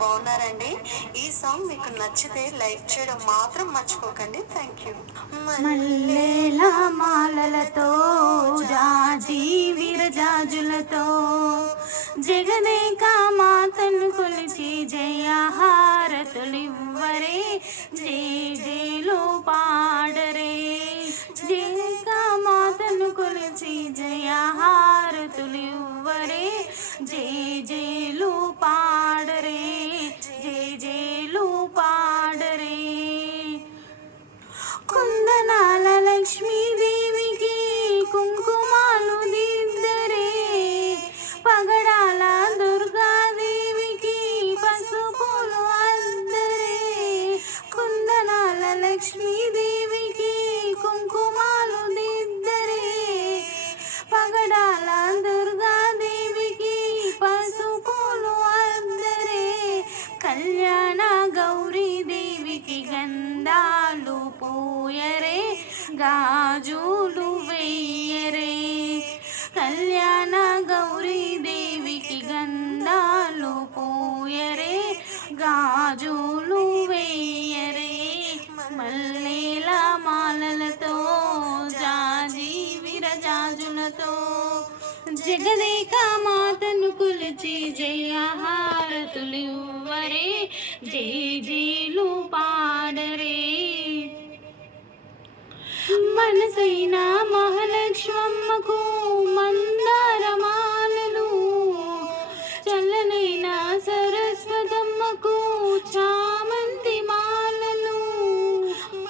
బాగున్నారండి. ఈ సాంగ్ మీకు నచ్చితే లైక్ చేయడం మాత్రం మర్చిపోకండి. Thank you. మల్లెల మాలలతో జాజి విరజాజులతో జగదేక మాతను కొలిచి జయహారతులివ్వరే, జేజేలు పాడరే. జగదేక మాతను కొలిచి జయహారతులివ్వరే, జేజేలు పాడరే, జేజేలు పాడరే. కుందనాల లక్ష్మీదేవికి కుంకుమాలు దిద్దరే, పగడాల దుర్గాదేవికి పసుపులు అద్దరే. కుందనాల లక్ష్మీదేవికి కుంకుమాలు దిద్దరే, పగడాల దుర్గాదేవికి పసుపులు అద్దరే. కళ్యాణ గౌరీదేవికి గంధాలు పూయరే, గాజులు వెయ్యరే. కళ్యాణ గౌరీదేవికి గంధాలు పూయరే, గాజులు వెయ్యరే. మల్లెల మాలలతో జాజి విరజాజులతో జగదేక మాతను కొలిచి జయహారతులివ్వరే, జేజేలు పాడరే. మనసైన మహాలక్ష్మమ్మకు మందారమాలలు, చల్లనైన సరస్వతమ్మకు చామంతి మాలలు.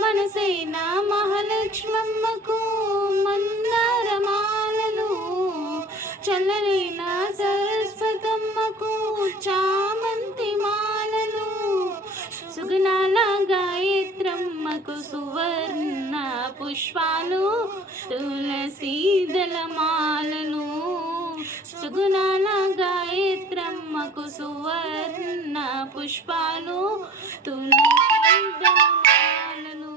మనసైన మహాలక్ష్మమ్మకు మందారమాలలు, చల్లనైన సరస్వతమ్మకు చామంతి మాలలు. సుగుణాల గాయత్రమ్మకు సువర్ణ పుష్పాలు, తులసీదళ మాలలు. సుగుణాల గాయత్రమ్మకు సువర్ణ పుష్పాలు, తులసీదళ మాలలు.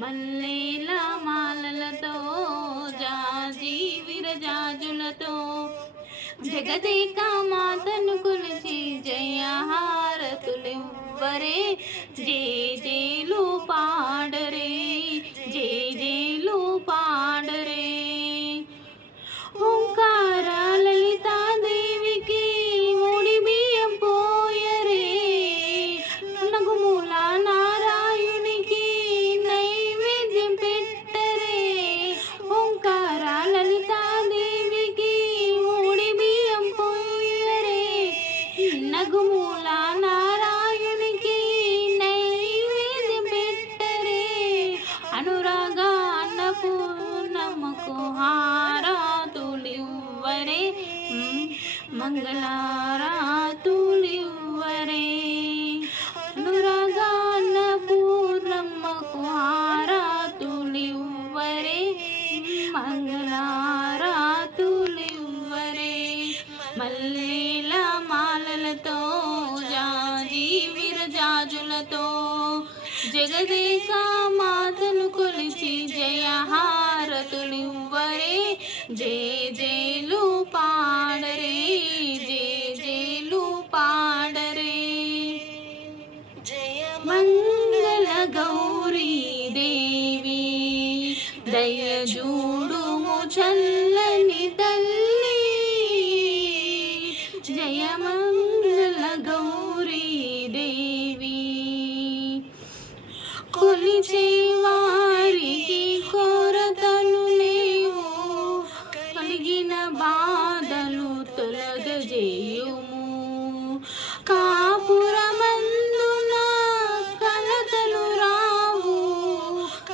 మల్లెల మాలలతో జాజి విరజాజులతో జగదేక మాతను కొలిచి జయహారతులివ్వరే, జేజేలు పాడరే, జేజేలు పాడరే. ఓంకార లలితాదేవికి ముడి బియ్యం పోయరే, నగుమూల నారాయణునికి నైవేద్యం పెట్టరే. ఓంకార లలితాదేవికి ముడి బియ్యం పోయరే, నగుమూల నారాయణునికి నైవేద్యం పెట్టరే. అనురాగ అన్నపూర్ణమ్మకు హారతులివ్వరే, మంగళారతులివ్వరే. అనురాగ అన్నపూర్ణమ్మకు హారతులివ్వరే, మంగళారతులివ్వరే. మల్లెల మాలలతో జాజి విరజాజులతో జగదేక మాతను కొలిచి జయహారతులివ్వరే, జేజేలు పాడరే, జేజేలు పాడరే. మంగళ గౌరీ దేవి దయజూడుము చల్లని తల్లి, జయ మంగళ గౌరీ దేవి. కొలిచే వారికి కొరతలు లేవు, కలిగిన బాధలు తొలగజేయుము. కాపురమందున కలతలు రావు,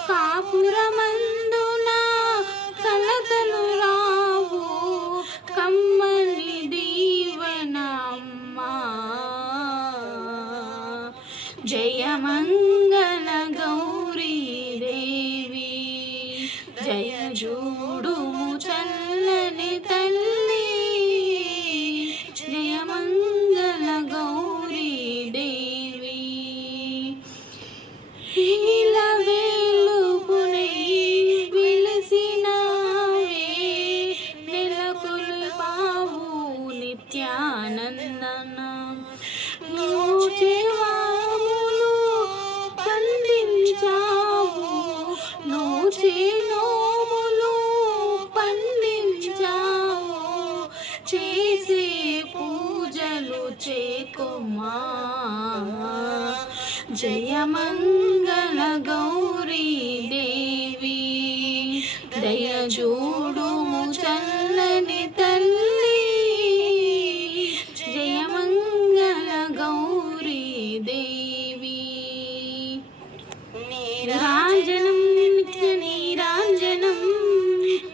కాపురమందున కలతలు రావు. కమ్మని దీవెనమ్మా, జయ మంగళ గౌరీ దేవి. జయ జూడుము చల్లని తల్లి, జయ మంగళ గౌరీ దేవి. ఇలా వేలుపునై విలసినావే, నెలకొల్పావు నిత్యానందన. కొమ్మా జయమంగళ గౌరీ దేవి దయ చూడుము చల్లని తల్లి జయమంగళ గౌరీ దేవి నీరాజనం నిత్య నీరాజనం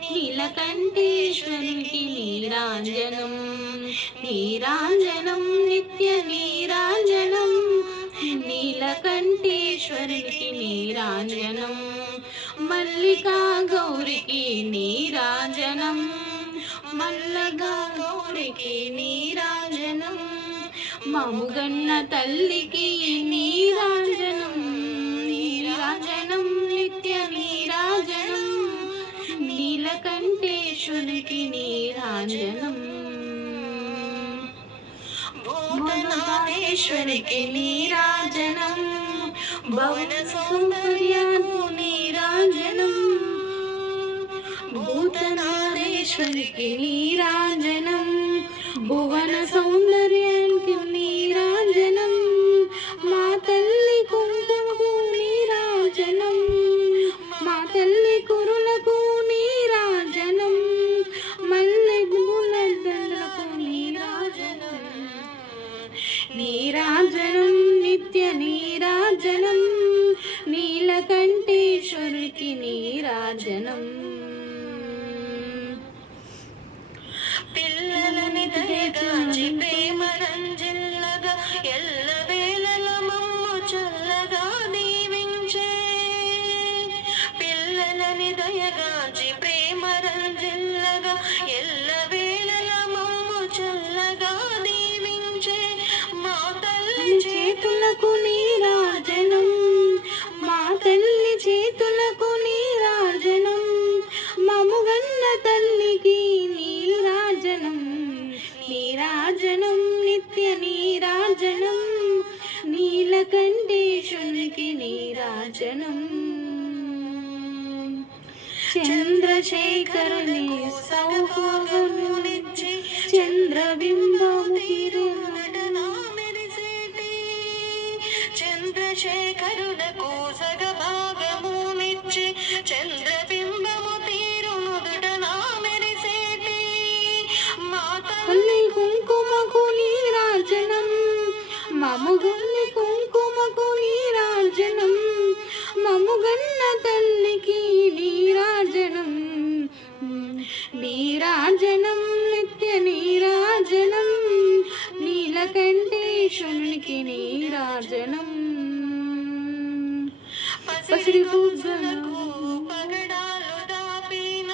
నీలకంఠేశ్వరికి నీరాజనం నీరాజనం నిత్య నీరాజనం నీలకంఠేశ్వరికి నీరాజనం మల్లికా గౌరికి నీరాజనం మల్లగా గౌరికి నీరాజనం మముగన్న తల్లికి నీరాజనం నీరాజనం నిత్య నీరాజనం నీలకంఠేశ్వరికి నీరాజనం భూతనాథేశ్వరికి నీరాజనం భువన సౌందర్యాకు నీరాజనం భూతనాథేశ్వరికి నీరాజనం భువన సౌందర్యానికి నీరాజనం మా తల్లి కుంకుమకు నీరాజనం మా తల్లి కురులకు నీరాజనం మల్లె దండలకు నీరాజనం నీరాజనం నిత్య నీరాజనం నీలకంఠేశ్వరికి నీరాజనం పిల్లలని దయగాచి ప్రేమ రంజిల్లగా ఎల్లవేళల మమ్ము చల్లగా దీవించే పిల్లలని దయగాచి ప్రేమ రంజిల్లగా ఎల్లవేళల మమ్ము చల్లగా దీవించే మా తల్లి చేతులకు నీరాజనం మా తల్లి చేతులకు నీరాజనం మముగన్న తల్లికి నీరాజనం నీరాజనం నిత్య నీరాజనం నీలకంఠేశ్వరికి నీరాజనం చంద్రశేఖరుని సౌభాగమునిచ్చి చంద్రబింబము తీరునటనా మెరిసేటి చంద్రశేఖరునకు సగభాగమునిచ్చి చంద్రబింబము తీరునుదుటనా మెరిసేటి మా తల్లి కుంకుమకు నీరాజనం మముగల్లి కుంకుమకు నీరాజనం మముగన్న తల్లికి నీరాజనం నీరాజనం నిత్య నీరాజనం నీలకంఠేశ్వరునికి నీరాజనం పసిడి బుగ్గలకు పగడాలు దాపిన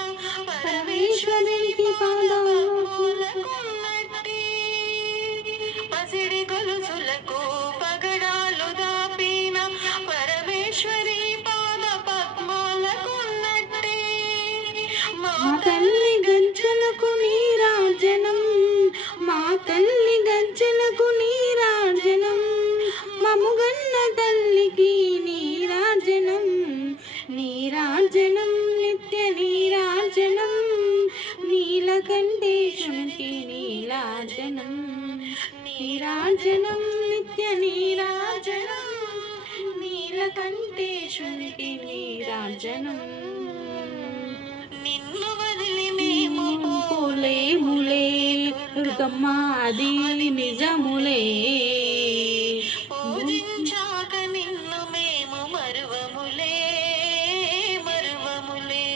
పరమేశ్వరునికి పాదాలకున్నట్టి పసిడి గొలుసులకు పగడాలు దాపిన పరమేశ్వరి పాద పద్మాలకున్నట్టి మా తల్లి గజ్జలకు నీరాజనం మా తల్లి గజ్జలకు నీరాజనం మముగన్న తల్లికి నీరాజనం నీరాజనం నిత్య నీరాజనం నీలకంఠేశ్వరికి నీరాజనం నీరాజనం నిత్య నీరాజనం నీలకంఠేశ్వరికి నీరాజనం నిన్ను వదిలి మేము పోలేములే దుర్గమ్మ అది నిజములే పూజించాక నిన్ను మేము మరువములే మరువములే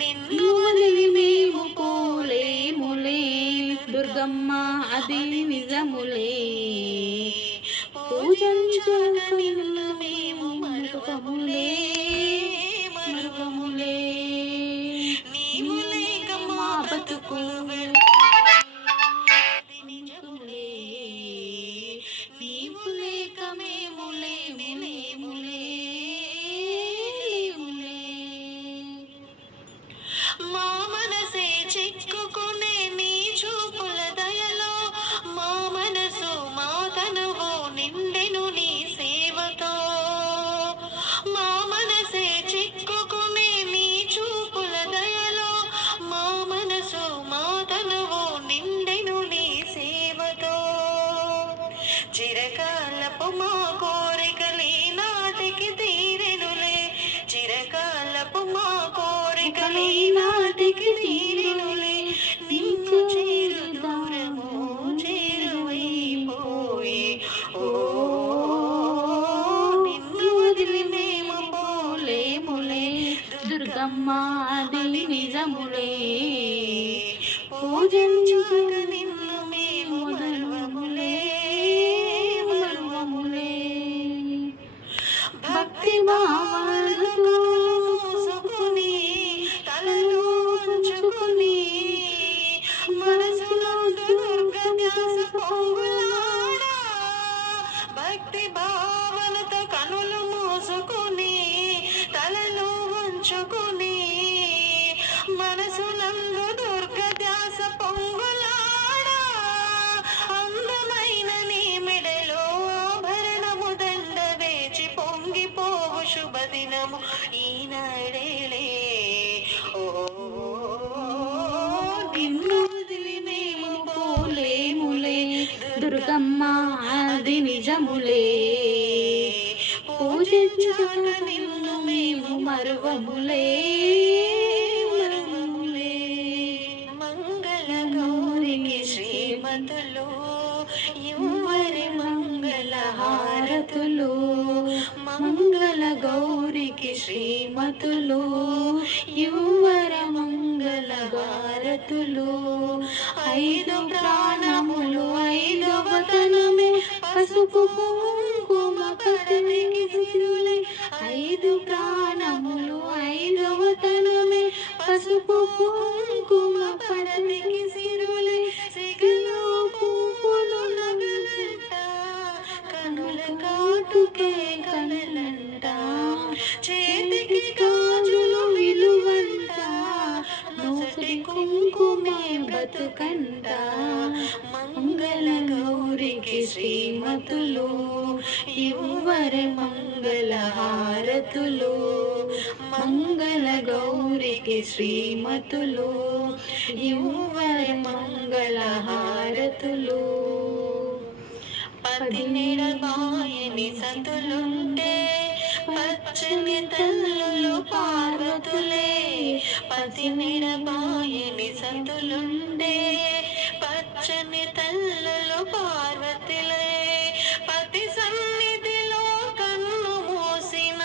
నిన్ను వదిలి మేము పోలేములే దుర్గమ్మ అది నిజములే పూజించాక నిన్ను మేము మరువములే మరువములే నీవు లేక మా బతుకులు నిజములే నీవు లేక మేము లేములే మా మనసే చిక్కుకునే నీ చూపుల దయలో మా మనసు మా తనువు నిండెను నీ చిరకాలపు మా కోరికలీ నాటికి తీరెనులే, చిరకాలపు మా కోరికలీ నాటికి తీరెనులే, నిన్ను చేరు దూరము చేరువైపోయి, ఓ నిన్ను వదిలి మేము పోలేములే, దుర్గమ్మ అది నిజములే, పూజించాక నిన్ను మేము మరువములే, మరువములే. భక్తి భావాలతో మోసుకుని తలలో ఉంచుకుని మనసులో దుర్గ ధ్యాస పొంగులాడా, భక్తి భావనతో కనులు మూసుకుని తలలో ఉంచుకుని మనసునందు దుర్గ ధ్యాస పొంగులాడా, అందమైన నీ మెడలో ఆభరణము దండ వేచి పొంగిపోవు శుభదినము ఈనాడేలే, ఓ నిన్ను వదిలి మేము పోలేములే, దుర్గమ్మ అది నిజములే, పూజించాక నిన్ను మేము మరువములే, మరువములే. మంగళ గౌరికి శ్రీమతులు యువరి మంగళ హారతులు, మంగళ గౌరికి శ్రీమతులు యువర మంగళ హారతులు, ఐదు ప్రాణములు ఐదు వతనమే పసుపు కుంకుమ పదవికి సిరులై, ఐదు ప్రాణములు ఐదు వతనమే పసుపు కుంకుమ పదవికి సిరులై, సిగలో పువ్వులు నగలంట, కనుల కాటుకే కనులంట, చేతికి గాజులు విలువంట, నొసటి కుంకుమే బతుకంట, మంగళ గౌరికి శ్రీమతులు యువరి మంగళ హారతులు, మంగళ గౌరికి శ్రీమతులు యువరి మంగళ హారతులు. పదినేడబాయని సంతులుంటే పచ్చని తల్లులు పార్వతులే, పదినేడబాయని సంతులుంటే పచ్చని తల్లులు పార్వతులే, పతి సన్నిధిలో కన్ను మూసిన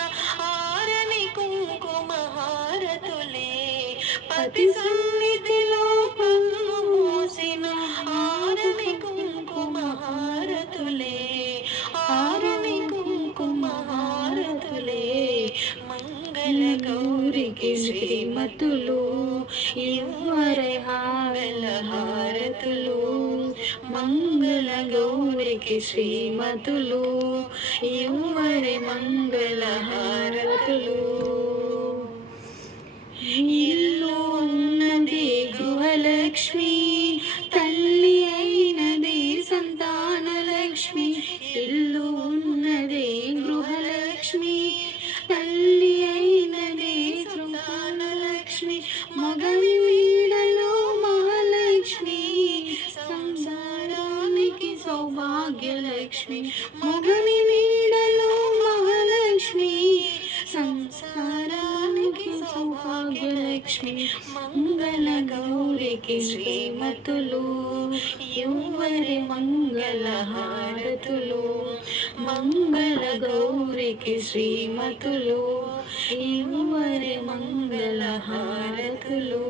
ఆరని కుంకుమ హారతులే, పతి సన్నిధిలో కన్ను మూసిన ఆరని కుంకుమ హారతులే, ఆరని కుంకుమ హారతులే. మంగళ గౌరికి శ్రీమతులు యువరి మంగళ హారతులు, మంగళ గౌరికి శ్రీమతులు యువరి మంగళ హారతులు. ఇల్లు ఉన్నది గృహలక్ష్మి, తల్లి అయినది సంతానలక్ష్మి, ఇల్లు ఉన్నది గృహలక్ష్మి, తల్లి అయినది సంతానలక్ష్మి, మగని వీడలో మహాలక్ష్మి, సంసారానికి సౌభాగ్యలక్ష్మి, మగని వీడలో మహాలక్ష్మి, సంసారానికి సౌభాగ్యలక్ష్మి, మంగళ గౌరికి శ్రీమతులు యువరి మంగళ హారతులు, మంగళ గౌరికి శ్రీమతులు యువరి మంగళ హారతులు.